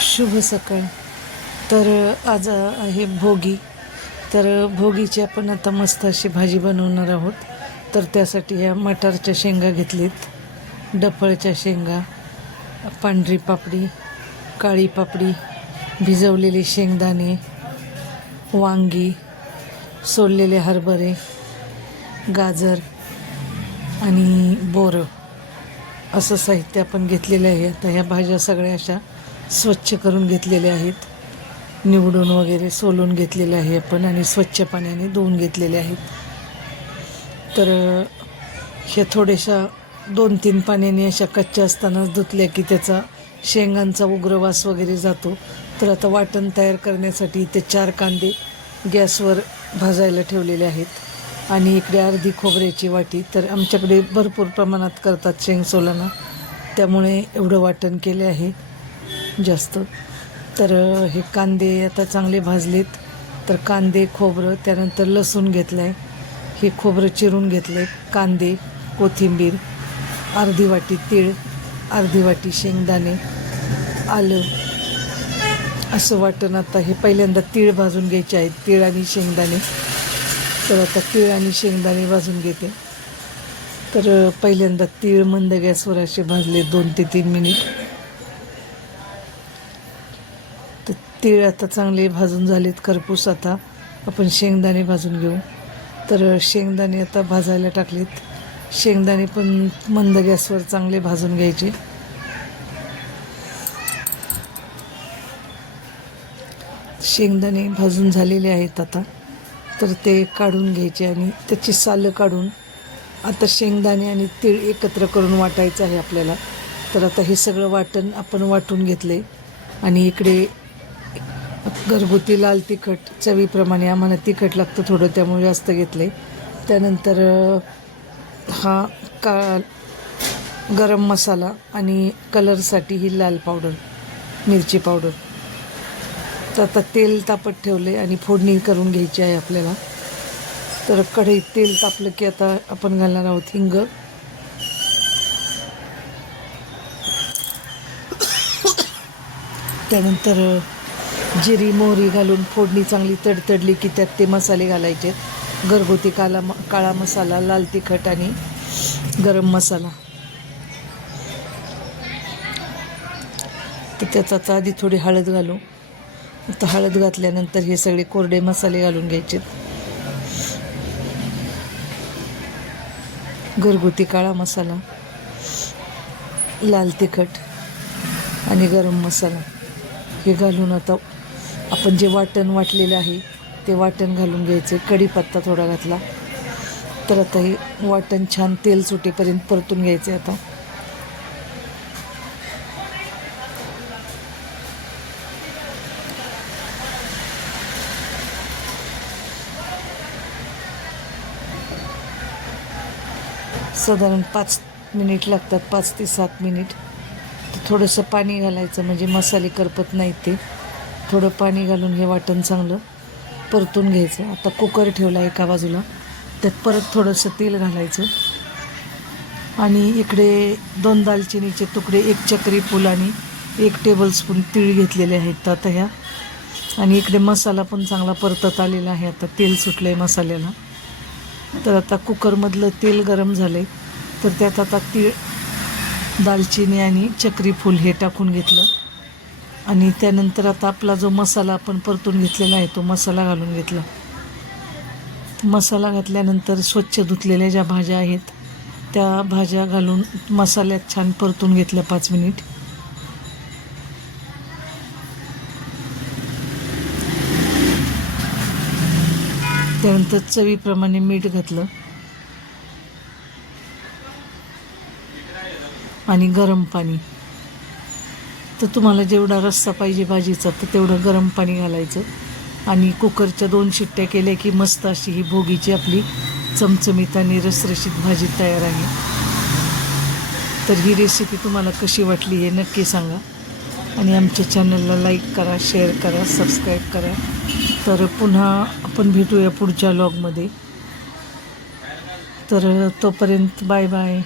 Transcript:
शुभ सकाळ. तर आज आहे भोगी. तर भोगीची आपण आता मस्त अशी भाजी बनवणार आहोत. तर त्यासाठी ह्या मटारच्या शेंगा घेतलीत, डफळच्या शेंगा, पांढरी पापडी, काळी पापडी, भिजवलेले शेंगदाणे, वांगी, सोललेले हरभरे, गाजर आणि बोरं असं साहित्य आपण घेतलेलं आहे. आता ह्या भाज्या सगळ्या अशा स्वच्छ करून घेतलेल्या आहेत, निवडून वगैरे सोलून घेतलेल्या आहे आपण आणि स्वच्छ पाण्याने धुवून घेतलेले आहेत. तर ह्या थोड्याशा 2-3 पाण्याने अशा कच्च्या असतानाच धुतल्या की त्याचा शेंगांचा उग्रवास वगैरे जातो. तर आता वाटण तयार करण्यासाठी ते 4 कांदे गॅसवर भाजायला ठेवलेले आहेत आणि इकडे अर्धी खोबऱ्याची वाटी. तर आमच्याकडे भरपूर प्रमाणात करतात शेंग सोलाना, त्यामुळे एवढं वाटण केले आहे जास्त. तर हे कांदे आता चांगले भाजलेत. तर कांदे, खोबरं, त्यानंतर लसूण घेतलं आहे, हे खोबरं चिरून घेतलं आहे, कांदे, कोथिंबीर, अर्धी वाटी तीळ, अर्धी वाटी शेंगदाणे, आलं, असं वाटण. आता हे पहिल्यांदा तीळ भाजून घ्यायचे आहेत, तीळ आणि शेंगदाणे. तर आता तीळ आणि शेंगदाणे भाजून घेते. तर पहिल्यांदा तीळ मंद गॅसवर असे भाजले 2 ते 3 मिनिट. तर तीळ आता चांगले भाजून झालेत खरपूस. आता आपण शेंगदाणे भाजून घेऊ. तर शेंगदाणे आता भाजायला टाकलेत. शेंगदाणे पण मंद गॅसवर चांगले भाजून घ्यायचे. शेंगदाणे भाजून झालेले आहेत आता. तर ते काढून घ्यायचे आणि त्याची सालं काढून आता शेंगदाणे आणि तीळ एकत्र करून वाटायचं आहे आपल्याला. तर आता हे सगळं वाटण आपण वाटून घेतले आणि इकडे घरगुती लाल तिखट चवीप्रमाणे, आम्हाला तिखट लागतं थोडं त्यामुळे जास्त घेतले. त्यानंतर हा गरम मसाला आणि कलरसाठी ही लाल पावडर, मिरची पावडर. तर आता तेल तापत ठेवले आणि फोडणी करून घ्यायची आहे आपल्याला. तर कढईत तेल तापलं की आता आपण घालणार आहोत हिंग, त्यानंतर जिरी मोहरी घालून फोडणी चांगली तडतडली की त्यात ते मसाले घालायचे. घरगुती काळा मसाला, लाल तिखट आणि गरम मसाला. तर त्यात आता आधी थोडी हळद घालू. आता हळद घातल्यानंतर हे सगळे कोरडे मसाले घालून घ्यायचे. घरगुती काळा मसाला, लाल तिखट आणि गरम मसाला हे घालून आता आपण जे वाटण वाटलेलं आहे ते वाटण घालून घ्यायचे. कढीपत्ता थोडा घातला. तर आता हे वाटण छान तेल सुटेपर्यंत परतून घ्यायचे. आता साधारण 5 मिनिट लागतात, 5 ते 7 मिनिट. तर थोडंसं पाणी घालायचं म्हणजे मसाले करपत नाहीत. ते थोडं पाणी घालून हे वाटण चांगलं परतून घ्यायचं. आता कुकर ठेवला एका बाजूला, त्यात परत थोडंसं तेल घालायचं आणि इकडे 2 दालचिनीचे तुकडे, 1 चक्री फूल आणि 1 टेबलस्पून तीळ घेतलेले आहेत आता ह्या. आणि इकडे मसाला पण चांगला परतत आलेला आहे. आता तेल सुटलं आहे मसाल्याला. तर आता कुकरमधलं तेल गरम झालं आहे. तर त्यात आता तीळ, दालचिनी आणि चक्री फूल हे टाकून घेतलं आणि त्यानंतर आता आपला जो मसाला आपण परतून घेतलेला आहे तो मसाला घालून घेतला. मसाला घातल्यानंतर स्वच्छ धुतलेल्या ज्या भाज्या आहेत त्या भाज्या घालून मसाल्यात छान परतून घेतल्या 5 मिनिट. त्यानंतर चवीप्रमाणे मीठ घातलं आणि गरम पाणी. तर तुम्हाला जेवढा रस्सा पाहिजे भाजीचा तर तेवढं गरम पाणी घालायचं आणि कुकरच्या 2 शिट्ट्या केल्या की मस्त अशी ही भोगीची आपली चमचमीत आणि रसरशीत भाजी तयार आहे. तर ही रेसिपी तुम्हाला कशी वाटली हे नक्की सांगा आणि आमच्या चॅनलला लाईक करा, शेअर करा, सबस्क्राईब करा. तर पुन्हा आपण भेटूया पुढच्या व्लॉगमध्ये. तर तोपर्यंत बाय बाय.